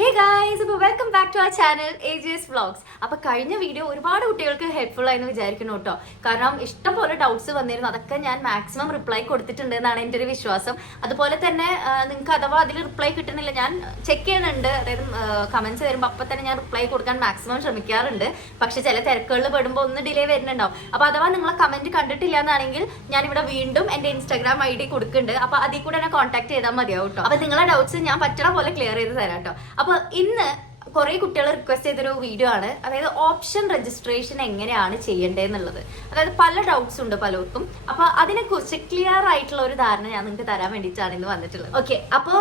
Hey guys, welcome back to our channel AJ's Vlogs. അപ്പോൾ കഴിഞ്ഞ video ഒരുപാട് കുട്ടികൾക്ക് ഹെൽപ്ഫുൾ ആയെന്ന് വിചാരിക്കുന്നു കേട്ടോ. കാരണം ഇഷ്ടംപോലെ ഡൗട്ട്സ് വന്നിരുന്നു. അതൊക്കെ ഞാൻ മാക്സിമം റിപ്ലൈ കൊടുത്തിട്ടുണ്ട് എന്നാണ് എൻ്റെ ഒരു വിശ്വാസം. അതുപോലെ തന്നെ നിങ്ങൾക്ക് അഥവാ അതിൽ റിപ്ലൈ കിട്ടുന്നില്ല, ഞാൻ ചെക്ക് ചെയ്യുന്നുണ്ട്. അതായത് കമന്റ്സ് വരുമ്പോൾ അപ്പം തന്നെ ഞാൻ റിപ്ലൈ കൊടുക്കാൻ മാക്സിമം ശ്രമിക്കാറുണ്ട്. പക്ഷെ ചില തിരക്കുകളിൽ പെടുമ്പോൾ ഒന്ന് ഡിലേ വരുന്നുണ്ടാവും. അപ്പോൾ അഥവാ നിങ്ങളെ കമന്റ് കണ്ടിട്ടില്ല എന്നാണെങ്കിൽ ഞാനിവിടെ വീണ്ടും എൻ്റെ ഇൻസ്റ്റാഗ്രാം ID കൊടുക്കുന്നുണ്ട്. അപ്പോൾ അതിൽ കൂടെ എന്നെ കോൺടാക്ട് ചെയ്താൽ മതിയാവും കേട്ടോ. അപ്പോൾ നിങ്ങളെ ഡൗട്ട്സ് ഞാൻ പറ്റണ പോലെ ക്ലിയർ ചെയ്ത് തരാം കേട്ടോ. അപ്പോൾ ഇന്ന് കുറെ കുട്ടികൾ റിക്വസ്റ്റ് ചെയ്തൊരു വീഡിയോ ആണ്, അതായത് ഓപ്ഷൻ രജിസ്ട്രേഷൻ എങ്ങനെയാണ് ചെയ്യേണ്ടതെന്നുള്ളത്. അതായത് പല ഡൗട്ട്സ് ഉണ്ട് പലർക്കും. അപ്പൊ അതിനെക്കുറിച്ച് ക്ലിയർ ആയിട്ടുള്ള ഒരു ധാരണ ഞാൻ നിങ്ങൾക്ക് തരാൻ വേണ്ടിയിട്ടാണ് ഇന്ന് വന്നിട്ടുള്ളത്. ഓക്കെ, അപ്പോൾ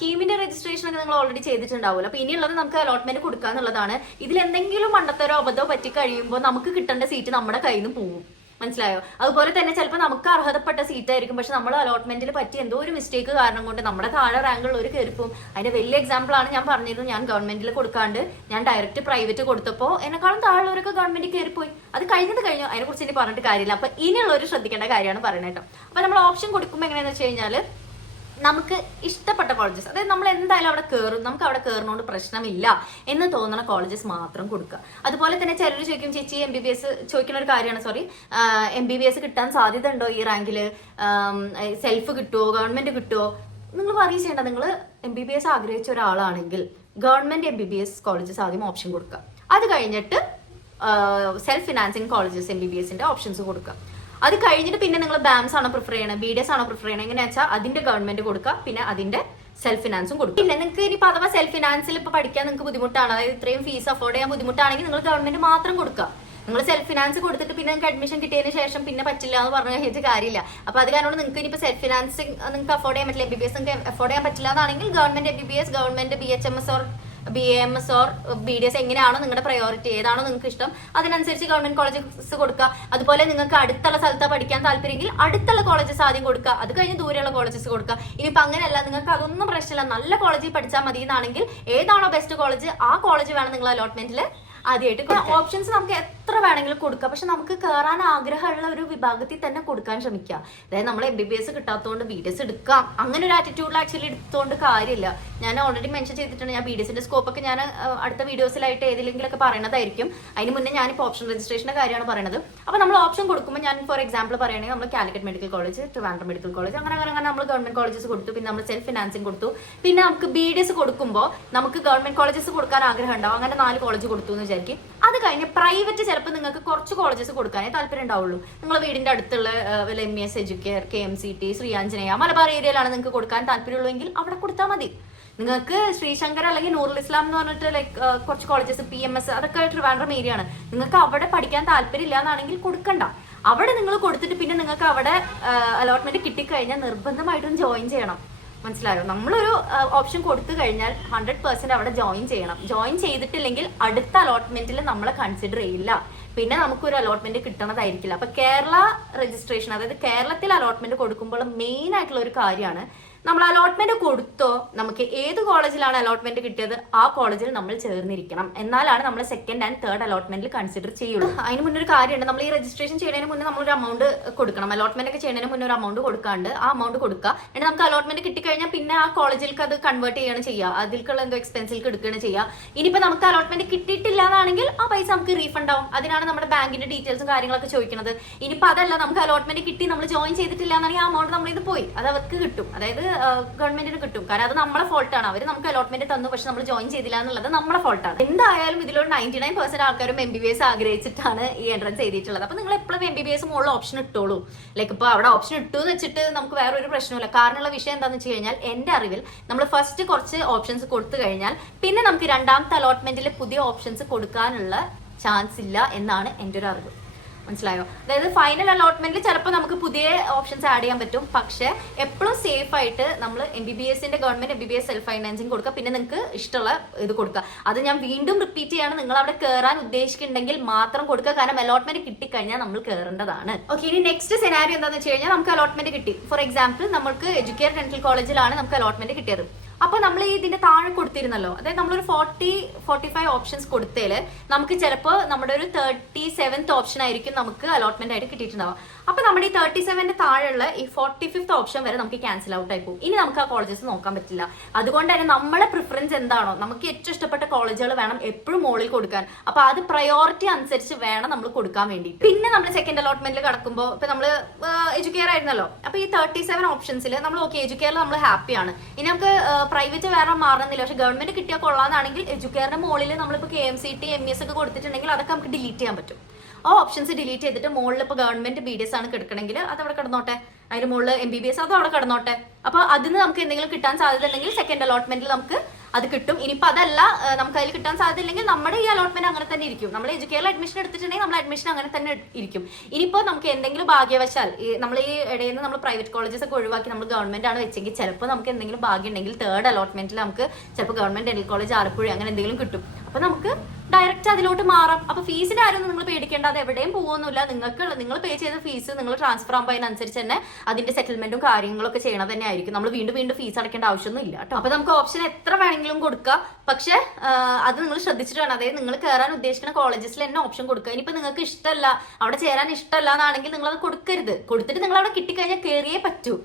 കീമിന്റെ രജിസ്ട്രേഷൻ ഒക്കെ നിങ്ങൾ ഓൾറെഡി ചെയ്തിട്ടുണ്ടാവുമല്ലോ. അപ്പൊ ഇനിയുള്ളത് നമുക്ക് അലോട്ട്മെന്റ് കൊടുക്കുക എന്നുള്ളതാണ്. ഇതിൽ എന്തെങ്കിലും മണ്ടത്തരോ അബദ്ധമോ പറ്റി കഴിയുമ്പോൾ നമുക്ക് കിട്ടേണ്ട സീറ്റ് നമ്മുടെ കയ്യിൽ നിന്ന് പോകും. മനസ്സിലായോ? അതുപോലെ തന്നെ ചിലപ്പോൾ നമുക്ക് അർഹതപ്പെട്ട സീറ്റ് ആയിരിക്കും, പക്ഷെ നമ്മൾ അലോട്ട്മെന്റിൽ പറ്റി എന്തോ ഒരു മിസ്റ്റേക്ക് കാരണം കൊണ്ട് നമ്മുടെ താഴെ റാങ്കുള്ള ഒരു കയറിപ്പോവും. അതിന്റെ വലിയ എക്സാമ്പിൾ ആണ് ഞാൻ പറഞ്ഞത്. ഞാൻ ഗവൺമെന്റിൽ കൊടുക്കാണ്ട് ഞാൻ ഡയറക്റ്റ് പ്രൈവറ്റ് കൊടുത്തപ്പോൾ എന്നെക്കാളും താഴെയുള്ളവരൊക്കെ ഗവൺമെന്റിൽ കയറിപ്പോയി. അത് കഴിഞ്ഞത് കഴിഞ്ഞു, അതിനെ കുറിച്ച് ഇനി പറഞ്ഞിട്ട് കാര്യമില്ല. അപ്പൊ ഇനിയുള്ളവർ ശ്രദ്ധിക്കേണ്ട കാര്യമാണ് പറയുന്നത് കേട്ടോ. അപ്പൊ നമ്മൾ ഓപ്ഷൻ കൊടുക്കുമ്പോൾ എങ്ങനെയാന്ന് വെച്ച് കഴിഞ്ഞാൽ നമുക്ക് ഇഷ്ടപ്പെട്ട കോളേജസ്, അതായത് നമ്മൾ എന്തായാലും അവിടെ കയറും, നമുക്ക് അവിടെ കയറുന്നതുകൊണ്ട് പ്രശ്നമില്ല എന്ന് തോന്നുന്ന കോളേജസ് മാത്രം കൊടുക്കുക. അതുപോലെ തന്നെ ചിലർ ചോദിക്കും, ചേച്ചി MBBS ചോദിക്കുന്ന ഒരു കാര്യമാണ്, MBBS കിട്ടാൻ സാധ്യത ഉണ്ടോ ഈ റാങ്കിൽ? സെൽഫ് കിട്ടുമോ, ഗവൺമെന്റ് കിട്ടുമോ? നിങ്ങൾ വറി ചെയ്യേണ്ട. നിങ്ങൾ MBBS ആഗ്രഹിച്ച ഒരാളാണെങ്കിൽ ഗവൺമെന്റ് MBBS കോളേജസ് ആദ്യം ഓപ്ഷൻ കൊടുക്കുക. അത് കഴിഞ്ഞിട്ട് സെൽഫ് ഫിനാൻസിങ് കോളേജസ് MBBSന്റെ ഓപ്ഷൻസ് കൊടുക്കുക. അത് കഴിഞ്ഞിട്ട് പിന്നെ നിങ്ങൾ ബാംസ് ആണോ പ്രിഫർ ചെയ്യണം, BDS ആണോ പ്രിഫർ ചെയ്യണം, എങ്ങനെയാ വെച്ചാൽ അതിന്റെ ഗവൺമെന്റ് കൊടുക്കുക, പിന്നെ അതിന്റെ സെൽഫ് ഫിനാൻസും കൊടുക്കും. പിന്നെ നിങ്ങൾക്ക് ഇനിയിപ്പോൾ അഥവാ സെൽഫ് ഫിനാൻസിൽ ഇപ്പോൾ പഠിക്കാൻ നിങ്ങൾക്ക് ബുദ്ധിമുട്ടാണ്, അതായത് ഇത്രയും ഫീസ് അഫോർഡ് ചെയ്യാൻ ബുദ്ധിമുട്ടാണെങ്കിൽ നിങ്ങൾ ഗവൺമെന്റ് മാത്രം കൊടുക്കുക. നിങ്ങൾ സെൽഫ് ഫിനാൻസ് കൊടുത്തിട്ട് പിന്നെ നിങ്ങൾക്ക് അഡ്മിഷൻ കിട്ടിയതിന് ശേഷം പിന്നെ പറ്റില്ല എന്ന് പറഞ്ഞു കഴിഞ്ഞിട്ട് കാര്യമില്ല. അപ്പൊ അത് കാരണം നിങ്ങൾക്ക് ഇനിയിപ്പോൾ സെൽഫ് ഫിനാൻസ് നിങ്ങൾക്ക് അഫോർഡ് ചെയ്യാൻ പറ്റില്ല, MBBS നിങ്ങൾക്ക് അഫോർഡ് ചെയ്യാൻ പറ്റില്ല എന്നാണെങ്കിൽ government MBBS, government BHMS or BAMS or BDS എങ്ങനെയാണോ നിങ്ങളുടെ പ്രയോറിറ്റി, ഏതാണോ നിങ്ങൾക്ക് ഇഷ്ടം അതിനനുസരിച്ച് ഗവൺമെന്റ് കോളേജസ് കൊടുക്കുക. അതുപോലെ നിങ്ങൾക്ക് അടുത്തുള്ള സ്ഥലത്ത് പഠിക്കാൻ താല്പര്യമെങ്കിൽ അടുത്തുള്ള കോളേജസ് ആദ്യം കൊടുക്കുക, അത് കഴിഞ്ഞ് ദൂരെയുള്ള കോളേജസ് കൊടുക്കുക. ഇനിയിപ്പോൾ അങ്ങനെയല്ല, നിങ്ങൾക്ക് അതൊന്നും പ്രശ്നമില്ല, നല്ല കോളേജിൽ പഠിച്ചാൽ മതി എന്നാണെങ്കിൽ ഏതാണോ ബെസ്റ്റ് കോളേജ് ആ കോളേജ് വേണം നിങ്ങൾ അലോട്ട്മെന്റിൽ ആദ്യമായിട്ട്. ഓപ്ഷൻസ് നമുക്ക് എത്ര വേണമെങ്കിലും കൊടുക്കാം, പക്ഷെ നമുക്ക് കയറാൻ ആഗ്രഹമുള്ള ഒരു വിഭാഗത്തിൽ തന്നെ കൊടുക്കാൻ ശ്രമിക്കുക. അതായത് നമ്മൾ MBBS കിട്ടാത്തതുകൊണ്ട് BDS എടുക്കാം, അങ്ങനെ ഒരു ആറ്റിറ്റ്യൂഡിൽ ആക്ച്വലി എടുത്തുകൊണ്ട് കാര്യമില്ല. ഞാൻ ഓൾറെഡി മെൻഷൻ ചെയ്തിട്ടുണ്ട്, ഞാൻ BDSന്റെ സ്കോപ്പൊക്കെ ഞാൻ അടുത്ത വീഡിയോസിലായിട്ട് ഏതെങ്കിലുമൊക്കെ പറയുന്നതായിരിക്കും. അതിന് മുന്നേ ഞാനിപ്പോൾ ഓപ്ഷൻ രജിസ്ട്രേഷന്റെ കാര്യമാണ് പറയുന്നത്. അപ്പോൾ നമ്മൾ ഓപ്ഷൻ കൊടുക്കുമ്പോൾ ഞാൻ ഫോർ എക്സാമ്പിൾ പറയുകയാണെങ്കിൽ നമ്മൾ Calicut medical college, Trivandrum medical college, അങ്ങനെ നമ്മൾ ഗവൺമെന്റ് കോളേജസ് കൊടുത്തു. പിന്നെ നമ്മൾ സെൽഫ് ഫിനാൻസിങ് കൊടുത്തു. പിന്നെ നമുക്ക് BDS കൊടുക്കുമ്പോൾ നമുക്ക് ഗവൺമെന്റ് കോളേജസ് കൊടുക്കാൻ ആഗ്രഹം ഉണ്ടാവും, അങ്ങനെ 4 കോളേജ് കൊടുത്തു എന്ന് വിചാരിക്കും. അത് കഴിഞ്ഞ് പ്രൈവറ്റ് ചിലപ്പോൾ നിങ്ങൾക്ക് കുറച്ച് കോളേജസ് കൊടുക്കാനേ താല്പര്യം ഉണ്ടാവുള്ളൂ. നിങ്ങൾ വീടിന്റെ അടുത്തുള്ള MES Educare, KMCT, Shri Anjaneya, Malabar ഏരിയയിലാണ് നിങ്ങൾക്ക് കൊടുക്കാൻ താല്പര്യമുള്ളെങ്കിൽ അവിടെ കൊടുത്താൽ മതി. നിങ്ങൾക്ക് ശ്രീശങ്കർ അല്ലെങ്കിൽ നൂറുൽ ഇസ്ലാം എന്ന് പറഞ്ഞിട്ട് കുറച്ച് കോളേജസ് PMS അതൊക്കെ ട്രിവാൻഡ്രം ഏരിയ ആണ്, നിങ്ങൾക്ക് അവിടെ പഠിക്കാൻ താല്പര്യമില്ല എന്നാണെങ്കിൽ കൊടുക്കണ്ട. അവിടെ നിങ്ങൾ കൊടുത്തിട്ട് പിന്നെ നിങ്ങൾക്ക് അവിടെ അലോട്ട്മെന്റ് കിട്ടിക്കഴിഞ്ഞാൽ നിർബന്ധമായിട്ടും ജോയിൻ ചെയ്യണം. മനസ്സിലായോ? നമ്മളൊരു ഓപ്ഷൻ കൊടുത്തു കഴിഞ്ഞാൽ 100% അവിടെ ജോയിൻ ചെയ്യണം. ജോയിൻ ചെയ്തിട്ടില്ലെങ്കിൽ അടുത്ത അലോട്ട്മെന്റിൽ നമ്മളെ കൺസിഡർ ചെയ്യില്ല, പിന്നെ നമുക്കൊരു അലോട്ട്മെന്റ് കിട്ടണതായിരിക്കില്ല. അപ്പൊ കേരള രജിസ്ട്രേഷൻ, അതായത് കേരളത്തിൽ അലോട്ട്മെന്റ് കൊടുക്കുമ്പോൾ മെയിൻ ആയിട്ടുള്ള ഒരു കാര്യമാണ്, നമ്മൾ അലോട്ട്മെന്റ് കൊടുത്തോ നമുക്ക് ഏത് കോളേജിലാണ് അലോട്ട്മെന്റ് കിട്ടിയത് ആ കോളേജിൽ നമ്മൾ ചേർന്നിരിക്കണം, എന്നാലാണ് നമ്മൾ സെക്കൻഡ് ആൻഡ് തേർഡ് അലോട്ട്മെന്റിൽ കൺസിഡർ ചെയ്യുള്ളൂ. അതിന് മുന്നേ ഒരു കാര്യമുണ്ട്, നമ്മൾ ഈ രജിസ്ട്രേഷൻ ചെയ്യുന്നതിന് മുന്നേ നമ്മളൊരു അമൗണ്ട് കൊടുക്കണം. അലോട്ട്മെന്റ് ഒക്കെ ചെയ്യുന്നതിന് മുന്നേ ഒരു അമൗണ്ട് കൊടുക്കാണ്ട് ആ അമൗണ്ട് കൊടുക്കുക. എന്നിട്ട് നമുക്ക് അലോട്ട്മെന്റ് കിട്ടിക്കഴിഞ്ഞാൽ പിന്നെ ആ കോളേജിലേക്ക് അത് കൺവേർട്ട് ചെയ്യാണ് ചെയ്യുക, അതിൽക്കുള്ള എന്തോ എക്സ്പെൻസിലേക്ക് എടുക്കുകയാണ് ചെയ്യുക. ഇനിയിപ്പോൾ നമുക്ക് അലോട്ട്മെന്റ് കിട്ടിയിട്ടില്ല എന്നാണെങ്കിൽ ആ പൈസ നമുക്ക് റീഫണ്ട് ആവും. അതിനാണ് നമ്മുടെ ബാങ്കിന്റെ ഡീറ്റെയിൽസും കാര്യങ്ങളൊക്കെ ചോദിക്കുന്നത്. ഇനിയിപ്പോൾ അതല്ല, നമുക്ക് അലോട്ട്മെന്റ് കിട്ടി നമ്മൾ ജോയിൻ ചെയ്തിട്ടില്ല എന്നാണെങ്കിൽ ആ അമൗണ്ട് നമ്മൾ ഇത് പോയി, അത് അവർക്ക് കിട്ടും, അതായത് ഗവൺമെന്റിന് കിട്ടും. കാരണം അത് നമ്മളെ ഫോൾട്ടാണ്, അവർ നമുക്ക് അലോട്ട്മെന്റ് തന്നു പക്ഷെ നമ്മൾ ജോയിൻ ചെയ്തില്ല എന്നുള്ളത് നമ്മളെ ഫോൾട്ടാണ്. എന്തായാലും ഇതിലൊരു 99% ആൾക്കാരും MBBS ആഗ്രഹിച്ചിട്ടാണ് ഈ എൻട്രൻസ് ചെയ്തിട്ടുള്ളത്. അപ്പൊ നിങ്ങൾ എപ്പോഴും MBBS മുകളിൽ ഓപ്ഷൻ ഇട്ടോളൂ. ഇപ്പൊ അവിടെ ഓപ്ഷൻ ഇട്ടു എന്ന് വെച്ചിട്ട് നമുക്ക് വേറൊരു പ്രശ്നമില്ല. കാരണമുള്ള വിഷയം എന്താണെന്ന് വെച്ച് കഴിഞ്ഞാൽ എൻ്റെ അറിവിൽ നമ്മൾ ഫസ്റ്റ് കുറച്ച് ഓപ്ഷൻസ് കൊടുത്തു കഴിഞ്ഞാൽ പിന്നെ നമുക്ക് രണ്ടാമത്തെ അലോട്ട്മെന്റിൽ പുതിയ ഓപ്ഷൻസ് കൊടുക്കാനുള്ള ചാൻസ് ഇല്ല എന്നാണ് എൻ്റെ ഒരു അറിവ്. മനസ്സിലായോ? അതായത് ഫൈനൽ അലോട്ട്മെന്റിൽ ചിലപ്പോൾ നമുക്ക് പുതിയ ഓപ്ഷൻസ് ആഡ് ചെയ്യാൻ പറ്റും, പക്ഷെ എപ്പോഴും സേഫ് ആയിട്ട് നമ്മൾ MBBSന്റെ ഗവൺമെന്റ് MBBS സെൽഫ് ഫൈനാൻസിങ് കൊടുക്കുക, പിന്നെ നിങ്ങൾക്ക് ഇഷ്ടമുള്ള ഇത് കൊടുക്കുക. അത് ഞാൻ വീണ്ടും റിപ്പീറ്റ് ചെയ്യാണ്, നിങ്ങൾ അവിടെ കയറാൻ ഉദ്ദേശിക്കുന്നുണ്ടെങ്കിൽ മാത്രം കൊടുക്കുക. കാരണം അലോട്ട്മെന്റ് കിട്ടിക്കഴിഞ്ഞാൽ നമ്മൾ കയറേണ്ടതാണ്. ഓക്കെ, ഇനി നെക്സ്റ്റ് സെനാരിയോ എന്താണെന്ന് വെച്ച് കഴിഞ്ഞാൽ നമുക്ക് അലോട്ട്മെന്റ് കിട്ടി. ഫോർ എക്സാമ്പിൾ നമുക്ക് എഡ്യൂക്കെയർ ഡെന്റൽ കോളേജിലാണ് നമുക്ക് അലോട്ട്മെന്റ് കിട്ടിയത്. അപ്പോൾ നമ്മൾ ഇതിന്റെ താഴെ കൊടുത്തിരുന്നല്ലോ, അതായത് നമ്മളൊരു 40-45 ഓപ്ഷൻസ് കൊടുത്തേല് നമുക്ക് ചിലപ്പോൾ നമ്മുടെ ഒരു 37th ഓപ്ഷൻ ആയിരിക്കും നമുക്ക് അലോട്ട്മെന്റ് ആയിട്ട് കിട്ടിയിട്ടുണ്ടാവുക. അപ്പൊ നമ്മുടെ ഈ 37 താഴെയുള്ള ഈ 45th ഓപ്ഷൻ വരെ നമുക്ക് ക്യാൻസൽ ഔട്ട് ആയി പോകും. ഇനി നമുക്ക് ആ കോളേജസ് നോക്കാൻ പറ്റില്ല. അതുകൊണ്ട് തന്നെ നമ്മളെ പ്രിഫറൻസ് എന്താണോ, നമുക്ക് ഏറ്റവും ഇഷ്ടപ്പെട്ട കോളേജുകൾ വേണം എപ്പോഴും മുകളിൽ കൊടുക്കാൻ. അപ്പൊ അത് പ്രയോറിറ്റി അനുസരിച്ച് വേണം നമ്മൾ കൊടുക്കാൻ വേണ്ടി. പിന്നെ നമ്മൾ സെക്കൻഡ് അലോട്ട്മെന്റിൽ കടക്കുമ്പോൾ ഇപ്പൊ നമ്മൾ എഡ്യൂക്കെയർ ആയിരുന്നല്ലോ, അപ്പൊ ഈ 37 ഓപ്ഷൻസിൽ നമ്മൾ ഓക്കെ എഡ്യൂക്കെയറിൽ നമ്മൾ ഹാപ്പിയാണ്. ഇനി നമുക്ക് പ്രൈവറ്റ് വേറെ മാറുന്നില്ല, പക്ഷെ ഗവൺമെന്റ് കിട്ടിയാൽ കൊള്ളാന്നാണെങ്കിൽ എഡ്യൂക്കെയറിന്റെ മുകളിൽ നമ്മളിപ്പോൾ KMCT MES ഒക്കെ കൊടുത്തിട്ടുണ്ടെങ്കിൽ അതൊക്കെ നമുക്ക് ഡിലീറ്റ് ചെയ്യാൻ പറ്റും. ആ ഓപ്ഷൻസ് ഡിലീറ്റ് ചെയ്തിട്ട് മുകളിൽ ഇപ്പോൾ ഗവൺമെന്റ് BDS ആണ് കിടക്കണമെങ്കിൽ അത് അവിടെ കിടന്നോട്ടെ, അതിന് മുകളിൽ MBBS അതും അവിടെ കിടന്നോട്ടെ. അപ്പൊ അതിന് നമുക്ക് എന്തെങ്കിലും കിട്ടാൻ സാധ്യത ഉണ്ടെങ്കിൽ സെക്കൻഡ് അലോട്ട്മെന്റിൽ നമുക്ക് അത് കിട്ടും. ഇനിയിപ്പോൾ അതല്ല നമുക്ക് അതിൽ കിട്ടാൻ സാധ്യത ഇല്ലെങ്കിൽ നമ്മുടെ ഈ അലോട്ട്മെന്റ് അങ്ങനെ തന്നെ ഇരിക്കും. നമ്മൾ എഡ്യൂക്കേഷനിൽ അഡ്മിഷൻ എടുത്തിട്ടുണ്ടെങ്കിൽ നമ്മൾ അഡ്മിഷൻ അങ്ങനെ തന്നെ ഇരിക്കും. ഇനിയിപ്പോൾ നമുക്ക് എന്തെങ്കിലും ഭാഗ്യവശാൽ നമ്മൾ ഈ ഇടയിൽ നിന്ന് നമ്മൾ പ്രൈവറ്റ് കോളേജസ് ഒക്കെ ഒഴിവാക്കി നമ്മൾ ഗവൺമെന്റ് ആണ് വെച്ചെങ്കിൽ ചിലപ്പോൾ നമുക്ക് എന്തെങ്കിലും ഭാഗ്യം ഉണ്ടെങ്കിൽ തേർഡ് അലോട്ട്മെന്റിൽ നമുക്ക് ചിലപ്പോൾ ഗവൺമെന്റ് ഡെന്റൽ കോളേജ് ആലപ്പുഴ അങ്ങനെ എന്തെങ്കിലും കിട്ടും. അപ്പൊ നമുക്ക് ഡയറക്റ്റ് അതിലോട്ട് മാറാം. അപ്പൊ ഫീസിന്റെ ആരും നിങ്ങൾ പേടിക്കേണ്ട, അത് എവിടെയും പോകുന്നില്ല. നിങ്ങൾ പേ ചെയ്ത ഫീസ് നിങ്ങൾ ട്രാൻസ്ഫർ ആകുമ്പോൾ അതിനനുസരിച്ച് തന്നെ അതിന്റെ സെറ്റിൽമെന്റും കാര്യങ്ങളൊക്കെ ചെയ്യണത് തന്നെ ആയിരിക്കും. നമ്മൾ വീണ്ടും വീണ്ടും ഫീസ് അടയ്ക്കേണ്ട ആവശ്യമൊന്നും ഇല്ല കേട്ടോ. അപ്പൊ നമുക്ക് ഓപ്ഷൻ എത്ര വേണമെങ്കിലും കൊടുക്കാം, പക്ഷെ അത് നിങ്ങൾ ശ്രദ്ധിച്ചിട്ട് വേണം. അതായത് നിങ്ങൾ കയറാൻ ഉദ്ദേശിക്കുന്ന കോളേജസിൽ തന്നെ ഓപ്ഷൻ കൊടുക്കുക. ഇനിയിപ്പോൾ നിങ്ങൾക്ക് ഇഷ്ടമല്ല, അവിടെ ചേരാൻ ഇഷ്ടമല്ല എന്നാണെങ്കിൽ നിങ്ങൾ അത് കൊടുക്കരുത്. കൊടുത്തിട്ട് നിങ്ങൾ അവിടെ കിട്ടിക്കഴിഞ്ഞാൽ കയറിയേ പറ്റൂ.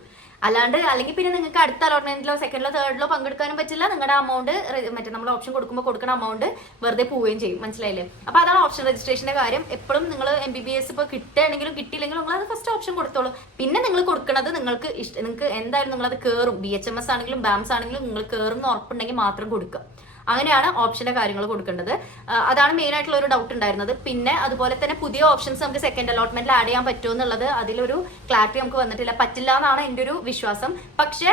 അല്ലെങ്കിൽ പിന്നെ നിങ്ങൾക്ക് അടുത്ത അലോട്ട്മെന്റിലോ സെക്കൻഡിലോ തേർഡിലോ പങ്കെടുക്കാനും പറ്റില്ല. നിങ്ങളുടെ അമൗണ്ട് മറ്റേ നമ്മൾ ഓപ്ഷൻ കൊടുക്കുമ്പോൾ കൊടുക്കുന്ന അമൗണ്ട് വെറുതെ പോവുകയും ചെയ്യും. മനസ്സിലായില്ലേ? അപ്പൊ അതാണ് ഓപ്ഷൻ രജിസ്ട്രേഷന്റെ കാര്യം. എപ്പോഴും നിങ്ങൾ MBBS ഇപ്പോൾ കിട്ടുകയാണെങ്കിലും കിട്ടിയില്ലെങ്കിലും നിങ്ങൾ അത് ഫസ്റ്റ് ഓപ്ഷൻ കൊടുത്തോളൂ. പിന്നെ നിങ്ങൾ കൊടുക്കുന്നത് നിങ്ങൾക്ക് എന്തായാലും നിങ്ങൾ അത് കയറും. BHMS ആണെങ്കിലും BAMS ആണെങ്കിലും നിങ്ങൾ കയറും എന്ന് ഉറപ്പുണ്ടെങ്കിൽ മാത്രം കൊടുക്കുക. അങ്ങനെയാണ് ഓപ്ഷന്റെ കാര്യങ്ങൾ കൊടുക്കേണ്ടത്. അതാണ് മെയിൻ ആയിട്ടുള്ള ഒരു ഡൗട്ട് ഉണ്ടായിരുന്നത്. പിന്നെ അതുപോലെ തന്നെ പുതിയ ഓപ്ഷൻസ് നമുക്ക് സെക്കൻഡ് അലോട്ട്മെന്റിൽ ആഡ് ചെയ്യാൻ പറ്റുമോ എന്നുള്ളത് അതിലൊരു ക്ലാരിറ്റി നമുക്ക് വന്നിട്ടില്ല. പറ്റില്ല എന്നാണ് എൻ്റെ ഒരു വിശ്വാസം. പക്ഷെ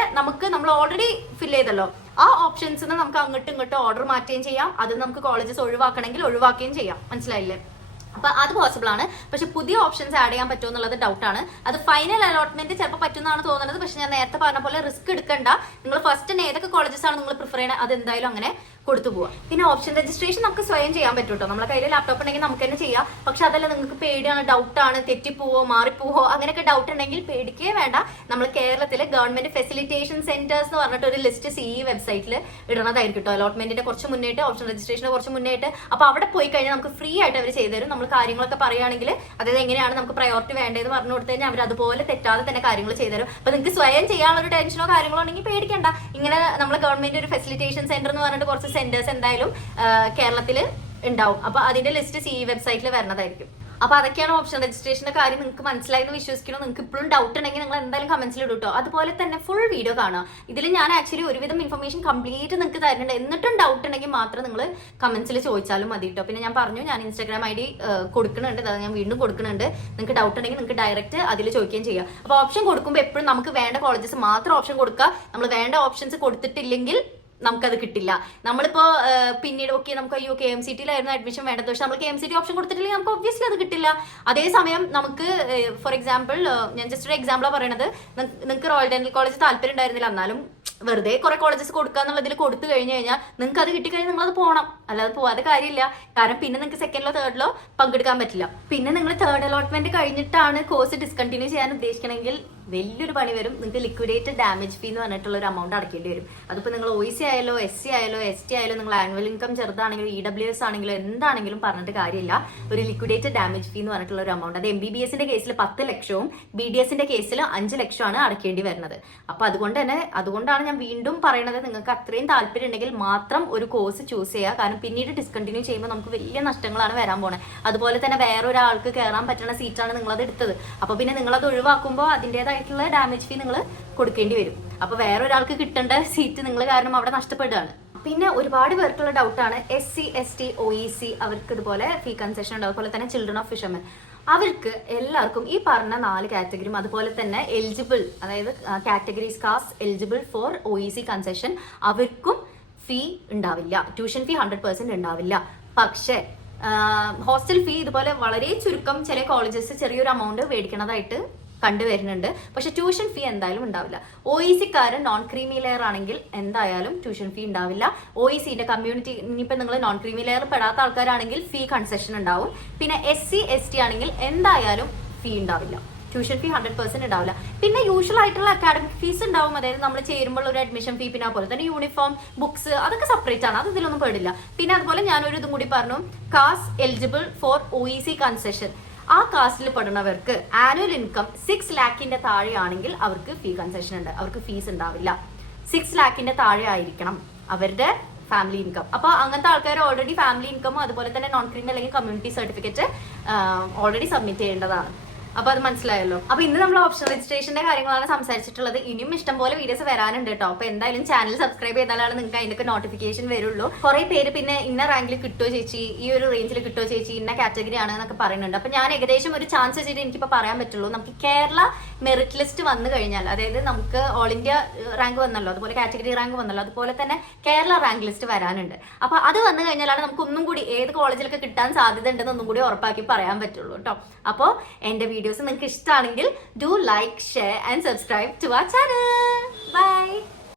നമ്മൾ ഓൾറെഡി ഫില്ല് ചെയ്തല്ലോ, ആ ഓപ്ഷൻസിന് നമുക്ക് അങ്ങോട്ടും ഇങ്ങോട്ടും ഓർഡർ മാറ്റുകയും ചെയ്യാം. അത് നമുക്ക് കോളേജസ് ഒഴിവാക്കണമെങ്കിൽ ഒഴിവാക്കുകയും ചെയ്യാം. മനസ്സിലായില്ലേ? അപ്പൊ അത് പോസിബിൾ ആണ്. പക്ഷെ പുതിയ ഓപ്ഷൻസ് ആഡ് ചെയ്യാൻ പറ്റുമോ എന്നുള്ളത് ഡൗട്ടാണ്. അത് ഫൈനൽ അലോട്ട്മെന്റ് ചിലപ്പോൾ പറ്റുന്നതാണ് തോന്നുന്നത്. പക്ഷെ ഞാൻ നേരത്തെ പറഞ്ഞ പോലെ റിസ്ക് എടുക്കണ്ട. നിങ്ങൾ ഫസ്റ്റ് ഏതൊക്കെ കോളേജസ് ആണ് നിങ്ങൾ പ്രിഫർ ചെയ്യണത് അത് എന്തായാലും അങ്ങനെ കൊടുത്തു പോവാം. പിന്നെ ഓപ്ഷൻ രജിസ്ട്രേഷൻ നമുക്ക് സ്വയം ചെയ്യാൻ പറ്റും കേട്ടോ. നമ്മളെ കയ്യിൽ ലാപ്ടോപ്പ് ഉണ്ടെങ്കിൽ നമുക്ക് തന്നെ ചെയ്യാം. പക്ഷെ അതല്ല, നിങ്ങൾക്ക് പേടിയാണ്, ഡൗട്ടാണ്, തെറ്റിപ്പോവോ മാറിപ്പോവോ അങ്ങനെയൊക്കെ ഡൗട്ട് ഉണ്ടെങ്കിൽ പേടിക്കേ വേണ്ട. നമ്മൾ കേരളത്തിൽ ഗവൺമെന്റ് ഫെസിലിറ്റേഷൻ സെന്റേഴ്സ് എന്ന് പറഞ്ഞിട്ട് ഒരു ലിസ്റ്റ് CE വെബ്സൈറ്റിൽ ഇടുന്നതായിരിക്കും കേട്ടോ. അലോട്ട്മെന്റിന്റെ കുറച്ച് മുന്നേറ്റ്, ഓപ്ഷൻ രജിസ്ട്രേഷന് കുറച്ച് മുന്നേറ്റ്. അപ്പൊ അവിടെ പോയി കഴിഞ്ഞാൽ നമുക്ക് ഫ്രീ ആയിട്ട് അവർ ചെയ്തുതരും. നമ്മൾ കാര്യങ്ങളൊക്കെ പറയുകയാണെങ്കിൽ, അതായത് എങ്ങനെയാണ് നമുക്ക് പ്രയോറിറ്റി വേണ്ടതെന്ന് പറഞ്ഞു കൊടുത്തു കഴിഞ്ഞാൽ അവർ അതുപോലെ തെറ്റാതെ തന്നെ കാര്യങ്ങൾ ചെയ്തുതരും. അപ്പൊ നിങ്ങൾക്ക് സ്വയം ചെയ്യാനുള്ള ഒരു ടെൻഷനോ കാര്യങ്ങളോ ഉണ്ടെങ്കിൽ പേടിക്കണ്ട. ഇങ്ങനെ നമ്മൾ ഗവൺമെന്റ് ഒരു ഫെസിലിറ്റേഷൻ സെന്റർ എന്ന് പറഞ്ഞിട്ട് കുറച്ച് സെന്റേഴ്സ് എന്തായാലും കേരളത്തിൽ ഉണ്ടാവും. അപ്പൊ അതിന്റെ ലിസ്റ്റ് CE വെബ്സൈറ്റിൽ വരുന്നതായിരിക്കും. അപ്പൊ അതൊക്കെയാണ് ഓപ്ഷൻ രജിസ്ട്രേഷന്റെ കാര്യം. നിങ്ങൾക്ക് മനസ്സിലായെന്ന് വിശ്വസിക്കണം. നിങ്ങൾക്ക് ഇപ്പോഴും ഡൗട്ട് ഉണ്ടെങ്കിൽ നിങ്ങൾ എന്തായാലും കമന്റ്സിൽ ഇടും കേട്ടോ. അതുപോലെ തന്നെ ഫുൾ വീഡിയോ കാണുക. ഇതിൽ ഞാൻ ആക്ച്വലി ഒരുവിധം ഇൻഫർമേഷൻ കംപ്ലീറ്റ് നിങ്ങൾക്ക് തരുന്നുണ്ട്. എന്നിട്ടും ഡൗട്ട് ഉണ്ടെങ്കിൽ മാത്രം നിങ്ങൾ കമന്റ്സിൽ ചോദിച്ചാലും മതി കേട്ടോ. പിന്നെ ഞാൻ പറഞ്ഞു, ഞാൻ Instagram ID കൊടുക്കുന്നുണ്ട്, അത് ഞാൻ വീണ്ടും കൊടുക്കുന്നുണ്ട്. നിങ്ങൾക്ക് ഡൗട്ട് ഉണ്ടെങ്കിൽ നിങ്ങൾക്ക് ഡയറക്റ്റ് അതിൽ ചോദിക്കുകയും ചെയ്യാം. അപ്പൊ ഓപ്ഷൻ കൊടുക്കുമ്പോൾ എപ്പോഴും നമുക്ക് വേണ്ട കോളേജസ് മാത്രം ഓപ്ഷൻ കൊടുക്കുക. നമ്മൾ വേണ്ട ഓപ്ഷൻസ് കൊടുത്തിട്ടില്ലെങ്കിൽ നമുക്കത് കിട്ടില്ല. നമ്മളിപ്പോ പിന്നീട് നമുക്ക് KMCTയിലായിരുന്നു അഡ്മിഷൻ വേണ്ടത്, പക്ഷെ നമ്മൾ KMCT ഓപ്ഷൻ കൊടുത്തിട്ടില്ലെങ്കിൽ നമുക്ക് ഒബ്വിയസ്ലി അത് കിട്ടില്ല. അതേസമയം നമുക്ക് ഫോർ എക്സാമ്പിൾ ഞാൻ ജസ്റ്റ് ഒരു എക്സാമ്പിളാണ് പറയണത്. നിങ്ങൾക്ക് റോയൽ ഡെന്റൽ കോളേജ് താല്പര്യം ഉണ്ടായിരുന്നില്ല, എന്നാലും വെറുതെ കുറെ കോളേജസ് കൊടുക്കുക എന്നുള്ളതിൽ കൊടുത്തു കഴിഞ്ഞു കഴിഞ്ഞാൽ നിങ്ങൾക്ക് അത് കിട്ടിക്കഴിഞ്ഞാൽ നിങ്ങൾ അത് പോകണം, അല്ലാതെ പോവാതെ കാര്യമില്ല. കാരണം പിന്നെ നിങ്ങൾക്ക് സെക്കൻഡിലോ തേർഡിലോ പങ്കെടുക്കാൻ പറ്റില്ല. പിന്നെ നിങ്ങൾ തേർഡ് അലോട്ട്മെന്റ് കഴിഞ്ഞിട്ടാണ് കോഴ്സ് ഡിസ്കണ്ടിന്യൂ ചെയ്യാൻ ഉദ്ദേശിക്കണമെങ്കിൽ വലിയൊരു പണി വരും. നിങ്ങൾക്ക് ലിക്വിഡേറ്റഡ് ഡാമേജ് ഫീ എന്ന് പറഞ്ഞിട്ടുള്ള ഒരു എമൗണ്ട് അടയ്ക്കേണ്ടി വരും. അതിപ്പോൾ നിങ്ങൾ OEC ആയാലോ SC ആയാലോ ST ആയാലോ നിങ്ങൾ ആനുവൽ ഇൻകം ചെറുതാണെങ്കിലും EWS ആണെങ്കിലും എന്താണെങ്കിലും പറഞ്ഞിട്ട് കാര്യമില്ല. ഒരു ലിക്വിഡേറ്റഡ് ഡാമേജ് ഫീ എന്ന് പറഞ്ഞിട്ടുള്ള ഒരു എമൗണ്ട്, അത് MBBSന്റെ കേസിൽ 10 ലക്ഷവും BDSന്റെ കേസിൽ 5 ലക്ഷമാണ് അടയ്ക്കേണ്ടി വരുന്നത്. അപ്പൊ അതുകൊണ്ടാണ് ഞാൻ വീണ്ടും പറയുന്നത്, നിങ്ങൾക്ക് അത്രയും താല്പര്യം ഉണ്ടെങ്കിൽ മാത്രം ഒരു കോഴ്സ് ചൂസ് ചെയ്യുക. കാരണം പിന്നീട് ഡിസ്കണ്ടിന്യൂ ചെയ്യുമ്പോൾ നമുക്ക് വലിയ നഷ്ടങ്ങളാണ് വരാൻ പോണത്. അതുപോലെ തന്നെ വേറൊരാൾക്ക് കയറാൻ പറ്റുന്ന സീറ്റാണ് നിങ്ങളത് എടുത്തത്. അപ്പൊ പിന്നെ നിങ്ങളത് ഒഴിവാക്കുമ്പോൾ അതിൻ്റെതായിട്ടുള്ള ഡാമേജ് ഫീ നിങ്ങൾ കൊടുക്കേണ്ടി വരും. അപ്പൊ വേറൊരാൾക്ക് കിട്ടേണ്ട സീറ്റ് നിങ്ങൾ കാരണം അവിടെ നഷ്ടപ്പെടുകയാണ്. പിന്നെ ഒരുപാട് പേർക്കുള്ള ഡൗട്ടാണ് SC ST OEC അവർക്ക് ഇതുപോലെ ഫീ കൺസെഷൻ ഉണ്ട്. അതുപോലെ തന്നെ ചിൽഡ്രൻ ഓഫ് ഫിഷർമെൻ അവർക്ക് എല്ലാവർക്കും ഈ പറഞ്ഞ 4 കാറ്റഗറിയും അതുപോലെ തന്നെ എലിജിബിൾ, അതായത് categories caste eligible for OEC concession അവർക്കും ഫീ ഉണ്ടാവില്ല. ട്യൂഷൻ ഫീ 100% ഉണ്ടാവില്ല. പക്ഷേ ഹോസ്റ്റൽ ഫീ ഇതുപോലെ വളരെ ചുരുക്കം ചില കോളേജസ് ചെറിയൊരു എമൗണ്ട് മേടിക്കണതായിട്ട് കണ്ടുവരുന്നുണ്ട്. പക്ഷെ ട്യൂഷൻ ഫീ എന്തായാലും ഉണ്ടാവില്ല. OEC-കാരൻ നോൺ ക്രീമി ലെയർ ആണെങ്കിൽ എന്തായാലും ട്യൂഷൻ ഫീ ഉണ്ടാവില്ല. OEC-ന്റെ കമ്മ്യൂണിറ്റി, ഇനിയിപ്പോൾ നിങ്ങൾ നോൺ ക്രീമി ലെയർ പെടാത്ത ആൾക്കാരാണെങ്കിൽ ഫീ കൺസെഷൻ ഉണ്ടാവും. പിന്നെ SC ST ആണെങ്കിൽ എന്തായാലും ഫീ ഉണ്ടാവില്ല. ട്യൂഷൻ ഫീ 100% ഉണ്ടാവില്ല. പിന്നെ യൂഷ്വൽ ആയിട്ടുള്ള അക്കാഡമിക് ഫീസ് ഉണ്ടാവും. അതായത് നമ്മൾ ചേരുമ്പോൾ ഒരു അഡ്മിഷൻ ഫീ, പിന്നെ അതുപോലെ തന്നെ യൂണിഫോം, ബുക്സ്, അതൊക്കെ സെപ്പറേറ്റ് ആണ്. അത് ഇതിലൊന്നും പെടില്ല. പിന്നെ അതുപോലെ ഞാനൊരു ഇതും കൂടി പറഞ്ഞു, caste eligible for OEC concession. ആ കാസ്റ്റിൽ പെടുന്നവർക്ക് ആനുവൽ ഇൻകം 6 ലാഖിന്റെ താഴെയാണെങ്കിൽ അവർക്ക് ഫീ കൺസെഷൻ ഉണ്ട്, അവർക്ക് ഫീസ് ഉണ്ടാവില്ല. 6 ലാഖിന്റെ താഴെ ആയിരിക്കണം അവരുടെ ഫാമിലി ഇൻകം. അപ്പൊ അങ്ങനത്തെ ആൾക്കാർ ഓൾറെഡി ഫാമിലി ഇൻകമോ അതുപോലെ തന്നെ നോൺ ക്രീമി അല്ലെങ്കിൽ കമ്മ്യൂണിറ്റി സർട്ടിഫിക്കറ്റ് ഓൾറെഡി സബ്മിറ്റ് ചെയ്യേണ്ടതാണ്. അപ്പൊ അത് മനസ്സിലായല്ലോ. അപ്പൊ ഇന്ന് നമ്മൾ ഓപ്ഷൻ രജിസ്ട്രേഷന്റെ കാര്യങ്ങളാണ് സംസാരിച്ചിട്ടുള്ളത്. ഇനിയും ഇഷ്ടംപോലെ വീഡിയോസ് വരാനുണ്ട് കേട്ടോ. അപ്പൊ എന്തായാലും ചാനൽ സബ്സ്ക്രൈബ് ചെയ്താലാണ് നിങ്ങൾക്ക് അതിന്റെ നോട്ടിഫിക്കേഷൻ വരുള്ളൂ. കുറെ പേര് പിന്നെ ഇന്ന റാങ്കിൽ കിട്ടുമോ ചേച്ചി, ഈ ഒരു റേഞ്ചിൽ കിട്ടുമോ ചേച്ചി, ഇന്ന കാറ്റഗറി ആണ് എന്നൊക്കെ പറയുന്നുണ്ട്. അപ്പൊ ഞാൻ ഏകദേശം ഒരു ചാൻസ് വെച്ചിട്ട് എനിക്കിപ്പോ പറയാൻ പറ്റുള്ളൂ. നമുക്ക് കേരള മെറിറ്റ് ലിസ്റ്റ് വന്നു കഴിഞ്ഞാൽ, അതായത് നമുക്ക് ഓൾ ഇന്ത്യ റാങ്ക് വന്നല്ലോ, അതുപോലെ കാറ്റഗറി റാങ്ക് വന്നല്ലോ, അതുപോലെ തന്നെ കേരള റാങ്ക് ലിസ്റ്റ് വരാനുണ്ട്. അപ്പൊ അത് വന്നു കഴിഞ്ഞാലാണ് നമുക്ക് ഒന്നും കൂടി ഏത് കോളേജിലൊക്കെ കിട്ടാൻ സാധ്യത ഉണ്ടെന്ന് ഒന്നും കൂടി ഉറപ്പാക്കി പറയാൻ പറ്റുള്ളൂ കേട്ടോ. അപ്പോൾ എന്റെ വീഡിയോസ് നിങ്ങൾക്ക് ഇഷ്ടമാണെങ്കിൽ do like, share and subscribe to our channel. By.